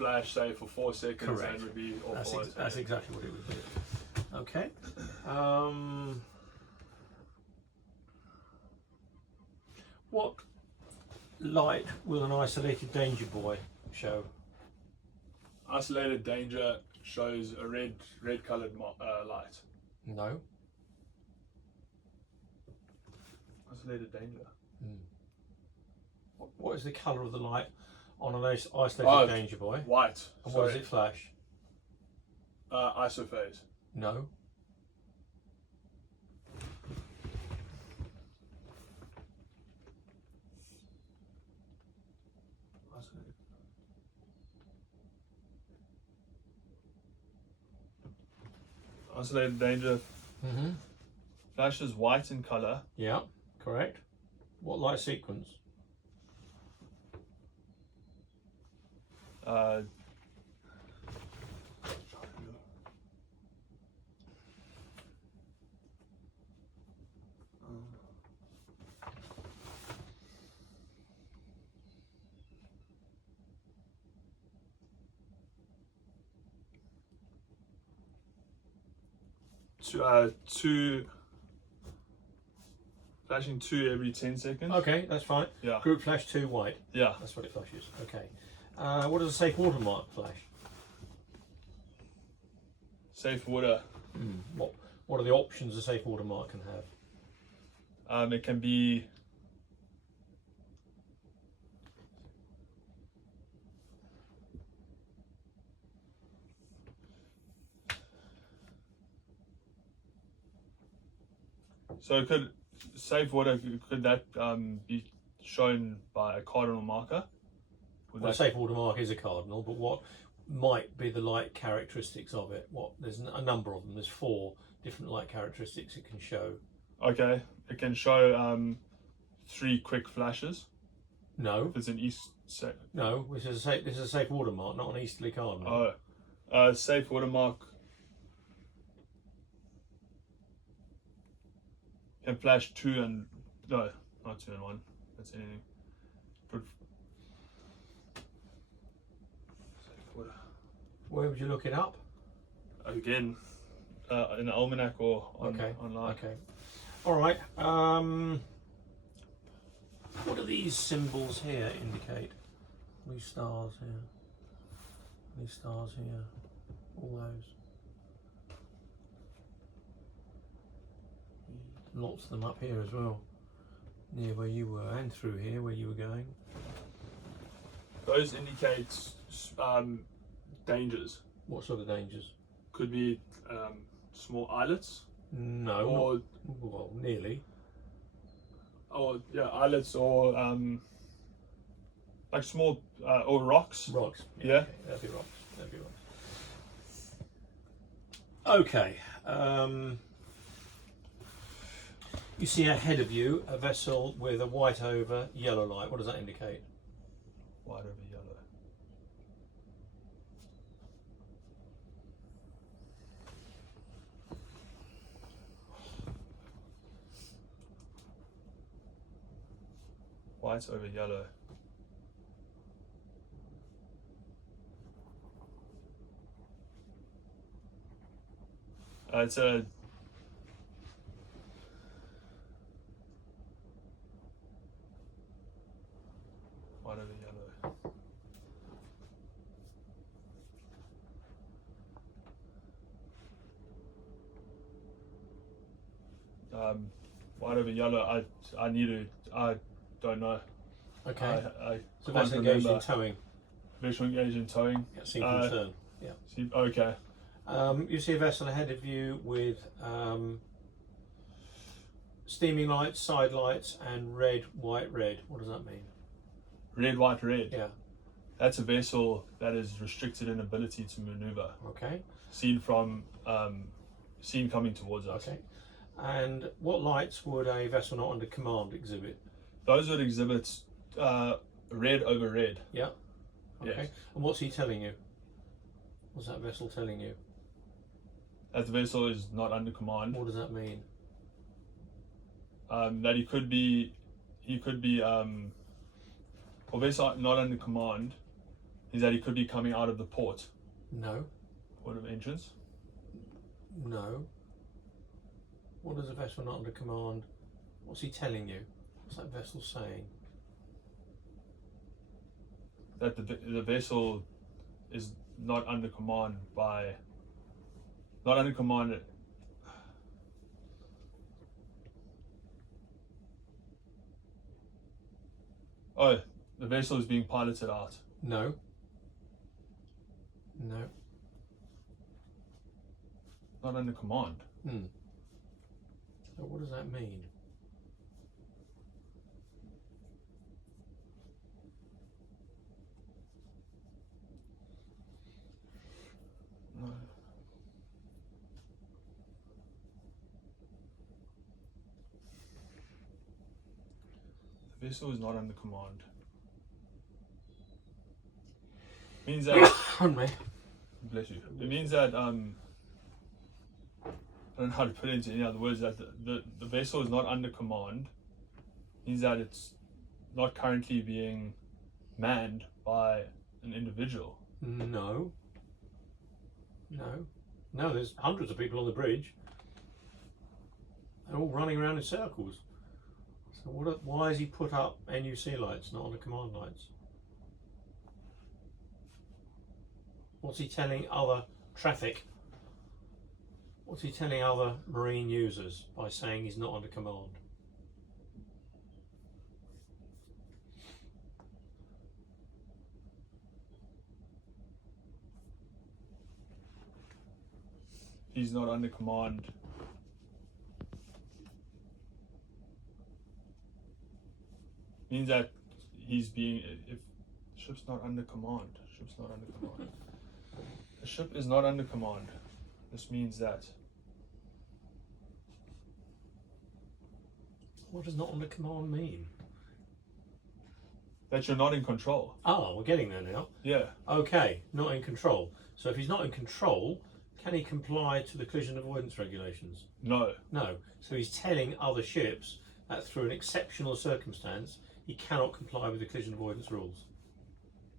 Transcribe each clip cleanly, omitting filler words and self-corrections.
flash, say, for 4 seconds. Correct. And would be off. That's exactly what it would do. Okay. What light will an isolated danger buoy show? Isolated danger shows a red coloured light. No. Isolated danger. What is the colour of the light on an isolated danger buoy? White. And what does it flash? Isophase. No. Isolated danger flashes white in colour. Yeah, correct. What light sequence? Flashing 2 every 10 seconds. Okay, that's fine. Yeah. Group flash 2 white. Yeah. That's what it flashes. Okay. What does a safe watermark flash? Safe water. What are the options a safe watermark can have? It can be so could safe water, could that be shown by a cardinal marker? Well, a safe watermark is a cardinal, but what might be the light characteristics of it? There's a number of them. There's 4 different light characteristics it can show. Okay, it can show 3 quick flashes. No. If it's an east. No, this is a safe watermark, not an easterly cardinal. Oh, safe watermark can flash 2 and no, not 2 and 1. That's anything. But safe water. Where would you look it up? Again, in the almanac or online. Okay. All right. What do these symbols here indicate? These stars here. These stars here. All those. Lots of them up here as well. Near where you were, and through here where you were going. Those indicate dangers. What sort of dangers? Could be small islets. No. Or well, nearly. Or yeah, islets or like small or rocks. Rocks. Yeah. Okay, that'd be rocks. Okay. You see ahead of you a vessel with a white over yellow light. What does that indicate? White over yellow. White over yellow. It's a white over yellow. White over yellow. I don't know. Okay. I So can't vessel engaged in remember. towing. Vessel engaged in towing. Yeah, single turn. Yeah. Okay. You see a vessel ahead of you with steaming lights, side lights, and red, white, red. What does that mean? Red, white, red. Yeah. That's a vessel that is restricted in ability to maneuver. Okay. Seen coming towards us. Okay. And what lights would a vessel not under command exhibit? Those would exhibit red over red. Yeah. Okay. Yes. And what's he telling you? What's that vessel telling you? That the vessel is not under command. What does that mean? That he could be or vessel not under command Means that he could be coming out of the port, No. port of entrance. No. What is a vessel not under command? What's he telling you? What's that vessel saying? That the vessel is not under command by, not under command. Oh, the vessel is being piloted out. No. No. Not under command. So what does that mean? No. The vessel is not under command. Means that Pardon me. bless you. It means that I don't know how to put it into any other words. That the vessel is not under command. Means that it's not currently being manned by an individual. No. No. No, there's hundreds of people on the bridge. They're all running around in circles. So why has he put up NUC lights, not on the command lights? What's he telling other traffic? What's he telling other marine users by saying he's not under command? He's not under command. Means that he's being, if ship's not under command, ship's not under command. The ship is not under command. This means that What does not under command mean? you're not in control. Oh, we're getting there now. Yeah. Okay, not in control. So if he's not in control, can he comply to the collision avoidance regulations? No. No. So he's telling other ships that through an exceptional circumstance, he cannot comply with the collision avoidance rules.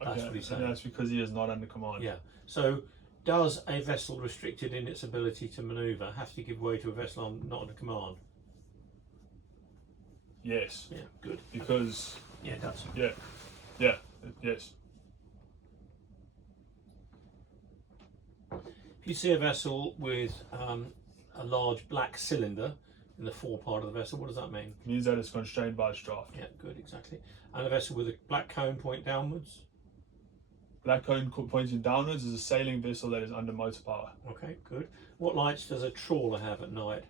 That's Okay. what he's And saying. that's because he is not under command. Yeah. So does a vessel restricted in its ability to manoeuvre have to give way to a vessel not under command? Yes. Yeah, good. Because Yeah, it does. yes. If you see a vessel with a large black cylinder in the fore part of the vessel, what does that mean? It means that it's constrained by its draft. Yeah, good, exactly. And a vessel with a black cone point downwards? Black cone pointing downwards is a sailing vessel that is under motor power. Okay, good. What lights does a trawler have at night?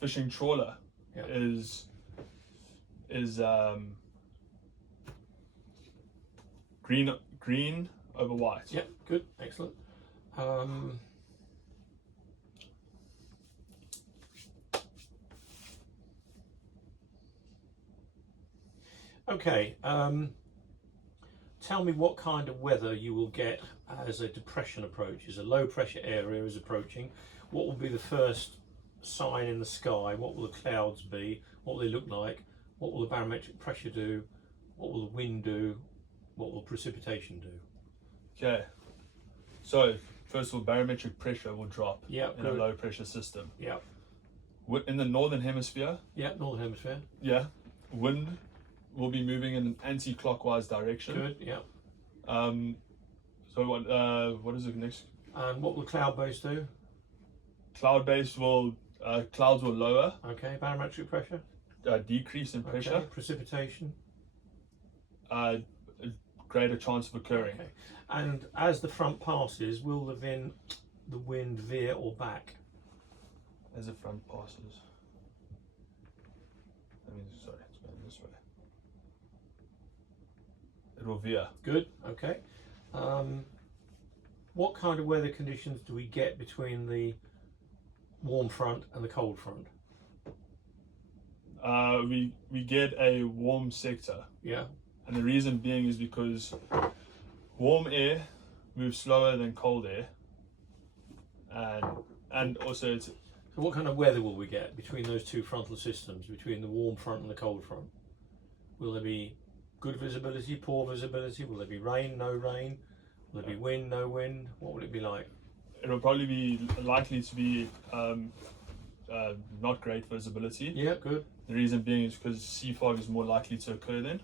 Fishing trawler Yeah. is green over white. Yep, good, excellent. Okay, tell me what kind of weather you will get as a depression approaches. A low pressure area is approaching. What will be the first sign in the sky? What will the clouds be? What will they look like? What will the barometric pressure do? What will the wind do? What will precipitation do? Okay. So first of all, barometric pressure will drop Yeah, in a good. low pressure system. Yeah, In the northern hemisphere, yeah, northern hemisphere. yeah, wind will be moving in an anti-clockwise direction. Good, yeah. So what is the next? And what will cloud base do? Cloud base will clouds will lower, Okay, barometric pressure. decrease in pressure, Okay, precipitation. greater chance of occurring. Okay. And as the front passes, will the wind veer or back? As the front passes. It's going this way. It will veer. Good, okay. What kind of weather conditions do we get between the warm front and the cold front? We get a warm sector, Yeah, and the reason being is because warm air moves slower than cold air, and also it's so what kind of weather will we get between those two frontal systems, between the warm front and the cold front? Will there be Good visibility, poor visibility? Will there be rain, no rain? Will there be wind, no wind? What will it be like? It'll probably be likely to be not great visibility. Yeah, good. The reason being is because sea fog is more likely to occur then.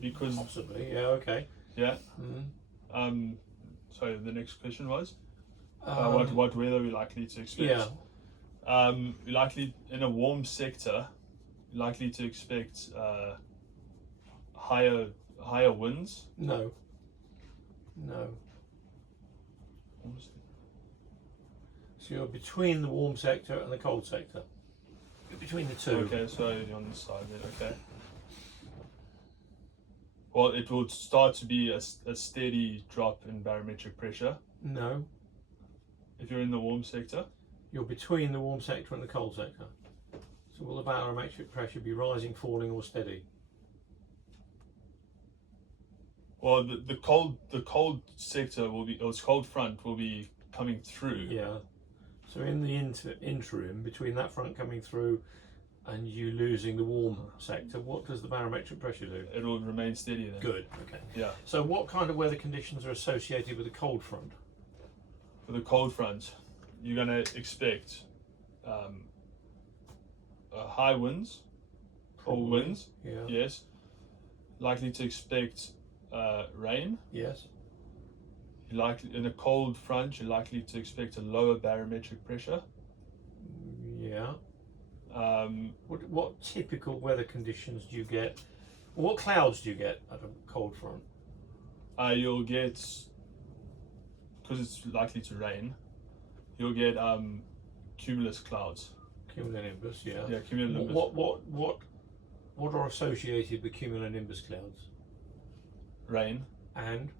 Because Possibly, yeah, okay. yeah. Mm. Sorry, the next question was what weather are we likely to expect? Yeah, We're likely in a warm sector, likely to expect higher winds. no. So you're between the warm sector and the cold sector. You're between the two. Okay, so you're on the side there. Okay. Well, it will start to be a steady drop in barometric pressure No. if you're in the warm sector. You're between the warm sector and the cold sector. So will the barometric pressure be rising, falling, or steady? Well, the cold sector will be, or its cold front will be coming through. Yeah. So in the interim between that front coming through and you losing the warm sector, what does the barometric pressure do? It will remain steady then. Good. Okay. Yeah. So what kind of weather conditions are associated with the cold front? For the cold front, you're going to expect high winds, cold Probably. winds. Yeah. Yes. Likely to expect rain. Yes. Likely in a cold front, you're likely to expect a lower barometric pressure. Yeah. What typical weather conditions do you get? What clouds do you get at a cold front? You'll get, because it's likely to rain, you'll get cumulus clouds. Cumulonimbus, yeah. Yeah, cumulonimbus. What are associated with cumulonimbus clouds? Rain, And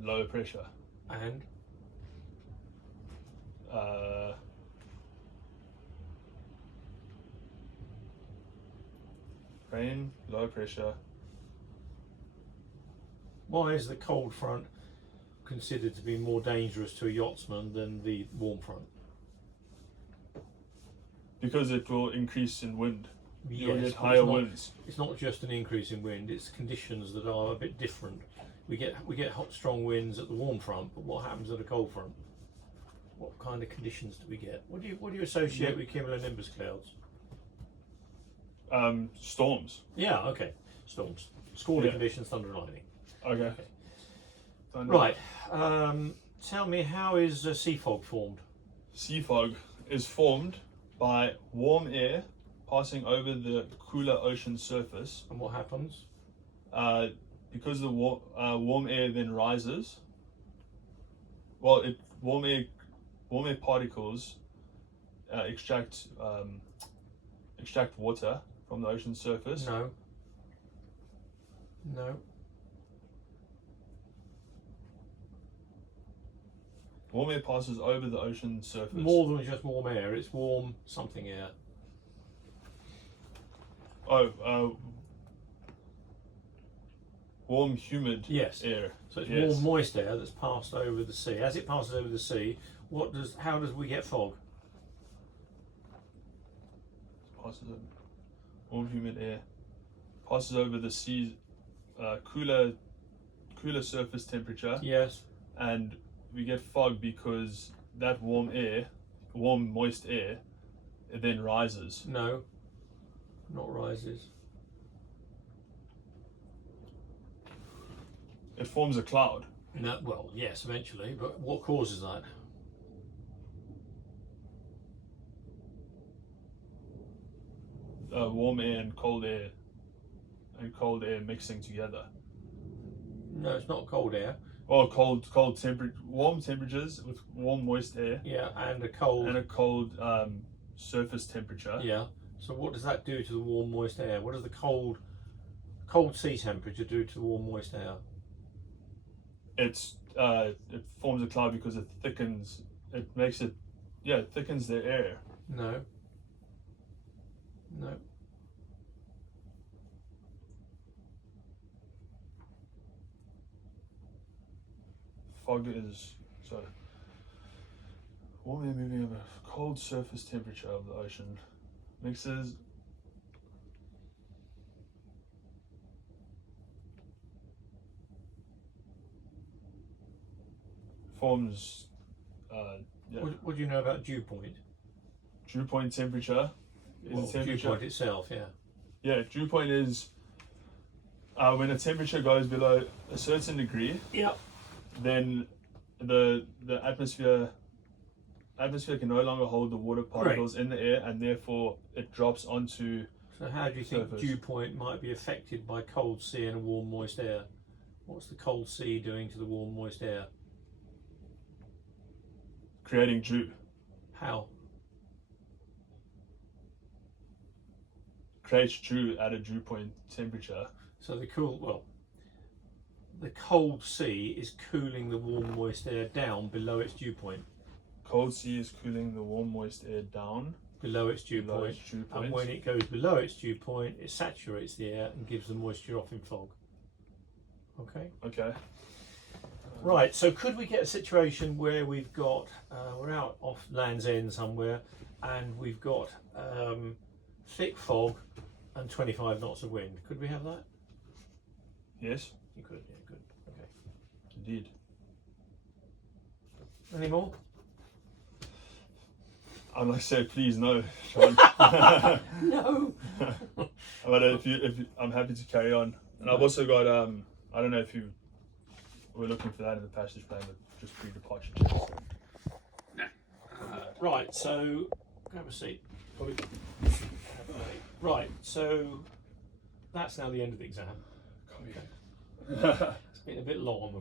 lower pressure. and Rain, low pressure. why is the cold front considered to be more dangerous to a yachtsman than the warm front? Because it will increase in wind. You'll Yes, get but higher winds. It's not just an increase in wind; it's conditions that are a bit different. We get hot, strong winds at the warm front, but what happens at a cold front? What kind of conditions do we get? What do you associate with cumulonimbus clouds? Storms. Yeah, okay, storms, squally Yeah. conditions, thunder and lightning. Okay. Right. Tell me, how is sea fog formed? Sea fog is formed by warm air passing over the cooler ocean surface. And what happens? Because the warm air then rises. Well, warm air particles extract water from the ocean surface. No. Warm air passes over the ocean surface. More than just warm air, it's warm something air. Warm, humid Yes. air. So it's Yes. warm, moist air that's passed over the sea. As it passes over the sea, how does we get fog? Passes over. Warm, humid air passes over the sea's cooler surface temperature, Yes. and we get fog because that warm, moist air, it then rises. No. Not rises. It forms a cloud. No. Well, yes, eventually. But what causes that? Warm air and cold air, mixing together. No, it's not cold air. Or warm temperatures with warm, moist air, Yeah, and a cold. and a cold surface temperature. Yeah. So what does that do to the warm, moist air? What does the cold sea temperature do to the warm, moist air? It forms a cloud because it thickens. It makes it, it thickens the air. No. Fog is warm air moving over cold surface temperature of the ocean mixes forms. Yeah. What do you know about dew point? Dew point temperature is Well, the temperature. dew point itself, yeah. Yeah, dew point is when a temperature goes below a certain degree, Yeah. then the atmosphere can no longer hold the water particles in the air, and therefore it drops onto. So how do you think Surface. dew point might be affected by cold sea and warm moist air? What's the cold sea doing to the warm moist air? Creating dew. How? Creates dew at a dew point temperature. So the cold sea is cooling the warm moist air down below its dew point. Cold sea is cooling the warm moist air down Below its dew below point. its dew And point. when it goes below its dew point, it saturates the air and gives the moisture off in fog. Okay. Okay. Right. So could we get a situation where we've got we're out off Land's End somewhere, and we've got thick fog and 25 knots of wind? Could we have that? Yes, You could. Yeah. Good. Okay. indeed. Any more? I'd like to say, please no, Sean. No. But if you, I'm happy to carry on. And I've also got I don't know if you were looking for that in the passage plan, but just pre-departure checks. Right. So grab a seat. Right. So that's now the end of the exam. Copy. It's been a bit long, I'm